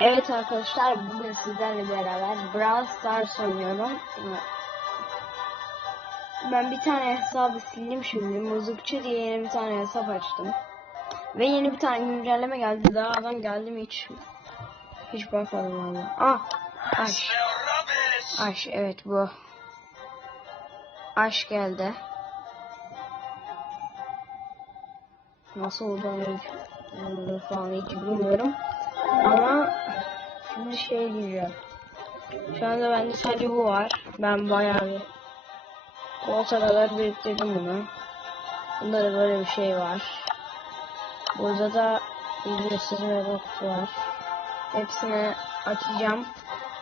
Evet arkadaşlar bugün sizlerle beraber Brawl Stars oynuyorum. Ben bir tane hesabı sildim şimdi. Mızıkçı diye yeni bir tane hesap açtım. Ve yeni bir tane güncelleme geldi. Daha adam geldi mi hiç hiç bakmadım valla. Ah Aş. Aş evet bu. Aş geldi. Nasıl olduğunu falan hiç bilmiyorum. Ama şimdi şey diyeceğim. Şu anda bende sadece bu var. Ben bayağı bir kolsa kadar biriktirdim bunu. Bunda da böyle bir şey var. Burada da ücretsiz Robux var. Hepsini açacağım.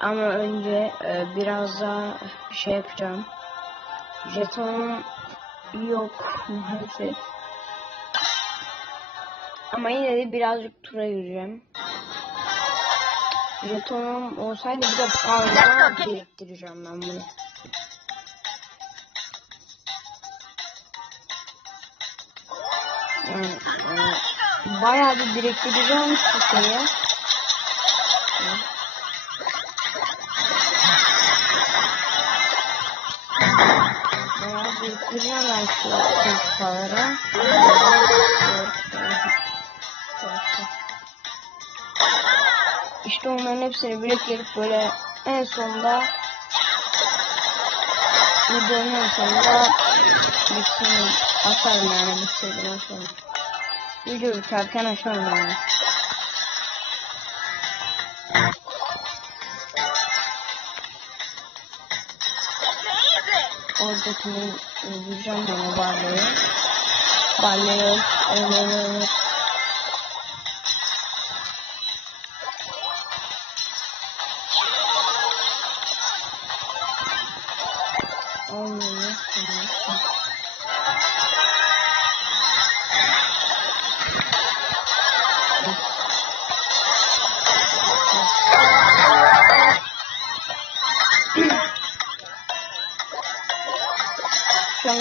Ama önce e, biraz daha şey yapacağım. Jetonum yok maalesef. Ama yine de birazcık tura gireceğim. Jetonum olsaydı bir de fazla biriktireceğim ben bunu. Yani e, bayağı bir biriktireceğim şu şeyi. Bayağı biriktireceğim ben şu kupaları. İşte onların hepsini biriktirip böyle en sonunda videonun en sonunda bitsin atarım yani bitirdim sonra. Video biterken açarım yani. Oradakini öldüreceğim yani barlayı. Barlayı öldüreceğim.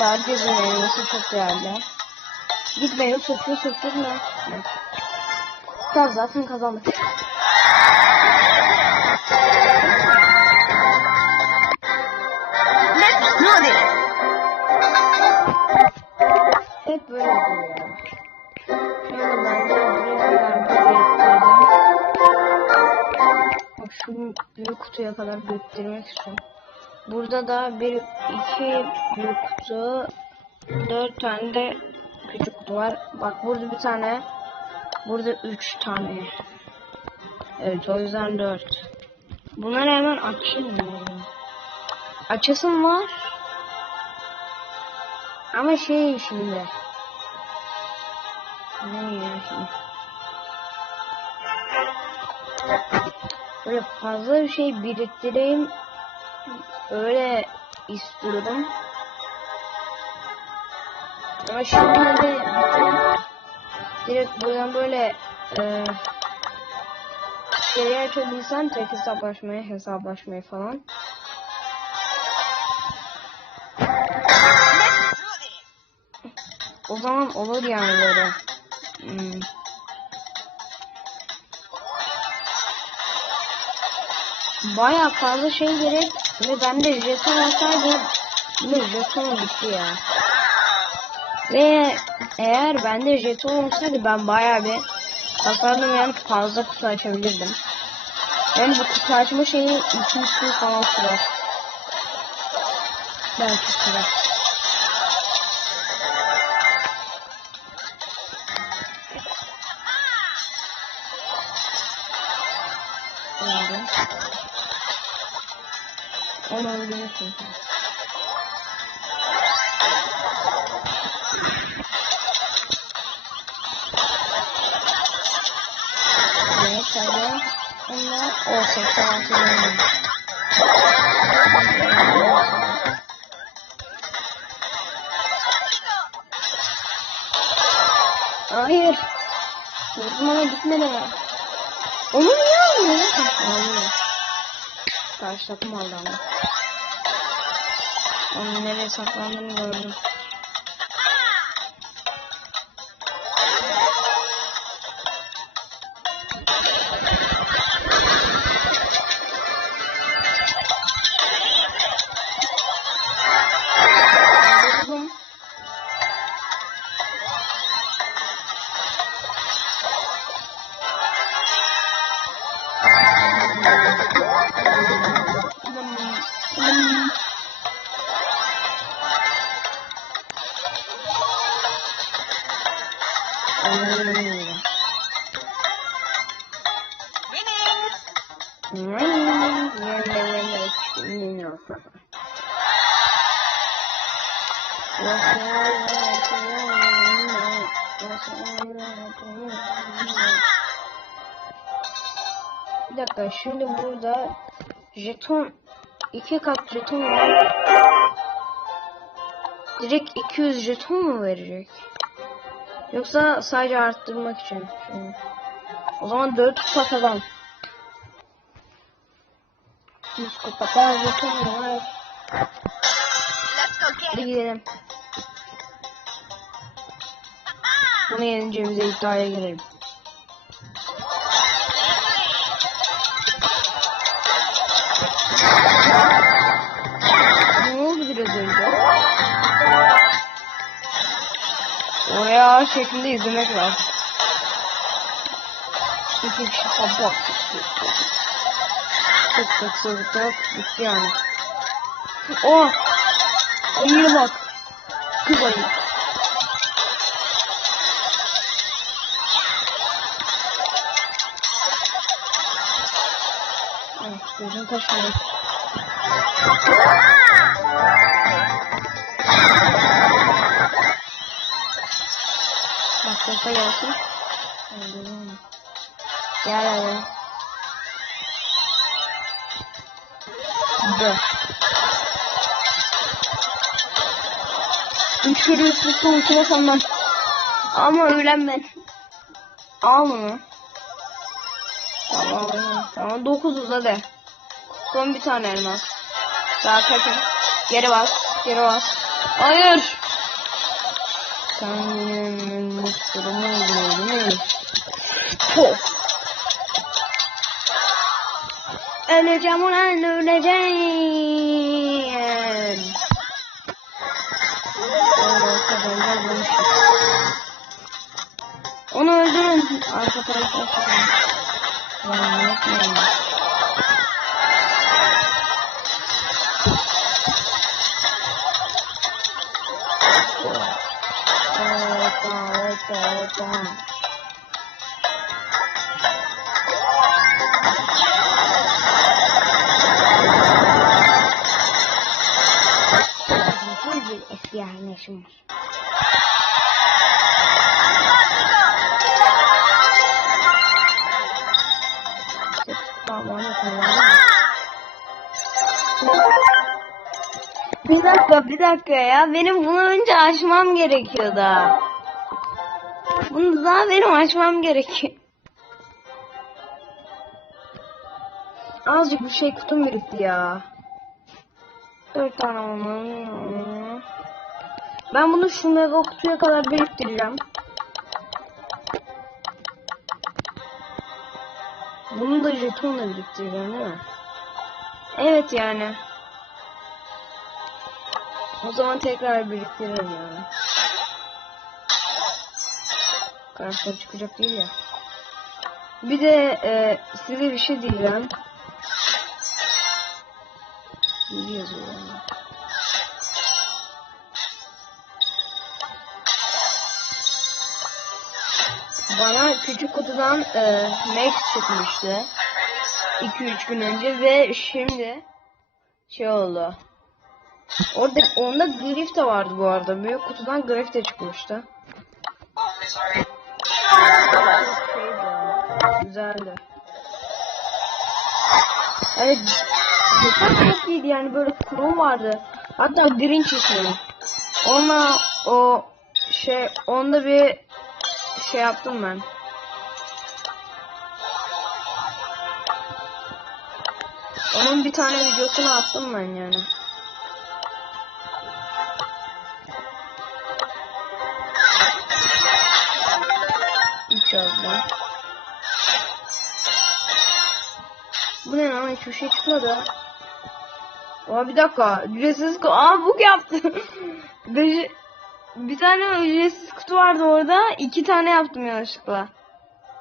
Anda herkesin elması çok değerli. Gitme yok söküyor sökürme. Tamam zaten kazandık. Hep böyle oluyor ya. Şöyle ben de buraya kadar biriktirdim. Bak şu büyük kutuya kadar biriktirmek istiyorum. Burada da bir, iki büyük dört tane de küçük kutu var. Bak burada bir tane, burada üç tane. Evet o yüzden dört. Bunları hemen açayım? Açasım var. Ama şey şimdi. Ne ya şimdi? Böyle fazla bir şey biriktireyim. Öyle istiyorum. Ama şimdi de direkt buradan böyle e, şeyi açabilsem tek hesaplaşmayı hesaplaşmayı falan. O zaman olur yani böyle. Hmm. Baya fazla şey gerek ve bende jeton olsaydı yine jeton bitti ya. Ve eğer bende jeton olsaydı ben baya bir tasarladım yani fazla kutu açabilirdim. Yani bu kutu açma şeyi 2 gün falan sürer. Belki sürer. Onu öldürürsün sen. Evet hadi. Onlar o 86 benim. Hayır. Vurdum gitmedi. Onu niye almıyor? Alıyor. Karşı takım aldı ama. Onun nereye saklandığını gördüm. Bir dakika şimdi burada jeton iki kat jeton var. Direkt 200 jeton mu verecek? Yoksa sadece arttırmak için. O zaman 4 kat adam. 100 kadar jeton var. Let's go get Hadi gidelim. Bunu yeneceğimize iddiaya girelim. Ağır şeklinde izlemek lazım. İki kişi kapat. Tık tık tık tık bitti yani. Oh! Ayıya bak. Kız ayı. Gözüm kaşındı. Sese gelsin. Gel hadi. Dı. Üç kere üst üste ultimasam ben. Ama ölen ben. Al bunu. Tamam. Tamam dokuzuz hadi. Son bir tane elmas. Daha kaçın. Geri bas. Geri bas. Hayır. Sen benim mutluluğumu öldürdün. Pof. Öleceğim ulan öleceğim. Onu öldürün. Arka tarafa atın. Lan ne yapıyorum? Hoppa. Full bir eski yerleşim var. Tamam, tamam. Bir dakika, bir dakika ya. Benim bunu önce açmam gerekiyor. Bunu daha benim açmam gerekiyor. Azıcık bir şey kutum birikti ya. Dört tane olmalı. Ben bunu şu mega kutuya kadar biriktireceğim. Bunu da jetonla biriktireceğim değil mi? Evet yani. O zaman tekrar biriktiririm yani. Karşıma çıkacak değil ya. Bir de e, size bir şey diyeceğim. İyi yazıyor yani. Bana küçük kutudan e, Max çıkmıştı. 2-3 gün önce ve şimdi şey oldu. Orada onda Griff de vardı bu arada. Büyük kutudan Griff de çıkmıştı. Güzeldi. Evet. Çok çok iyiydi yani böyle kuru vardı. Hatta Grinch ismi. Ona o şey onda bir şey yaptım ben. Onun bir tane videosunu attım ben yani. Hiçbir şey çıkmadı. Aa bir dakika. Ücretsiz kutu. Aa bug yaptı. Bir tane ücretsiz kutu vardı orada. iki tane yaptım yanlışlıkla.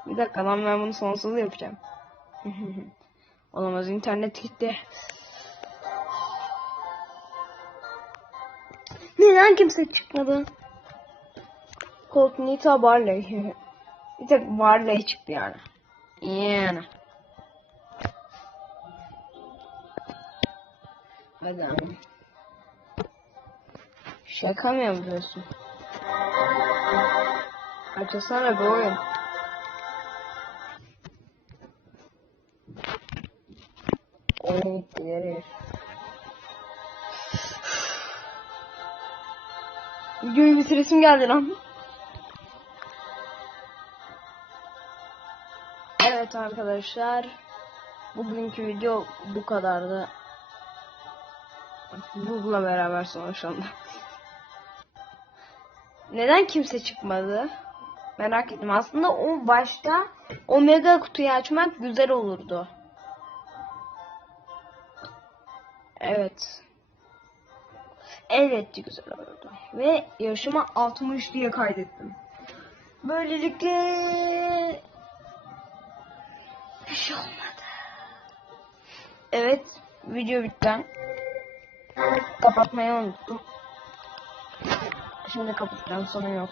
Bir dakika lan ben bunu sonsuz yapacağım. Olamaz internet gitti. Neden kimse çıkmadı? Cognita Barley. Bir tek Varley çıktı yani. Yani. Hadi. Şaka mı yapıyorsun? Açılsana bir oyun. Oyun gitti nereye? Videoyu bitiresim geldi lan. Evet arkadaşlar. Bugünkü video bu kadardı. Google'la beraber sonuçlandı. Neden kimse çıkmadı? Merak ettim. Aslında o başta Omega kutuyu açmak güzel olurdu. Evet. Elbette güzel olurdu. Ve yaşıma 60 diye kaydettim. Böylelikle bir şey olmadı. Evet, video bitti. Kapatmayı unuttum. Şimdi kapatacağım, sorun yok.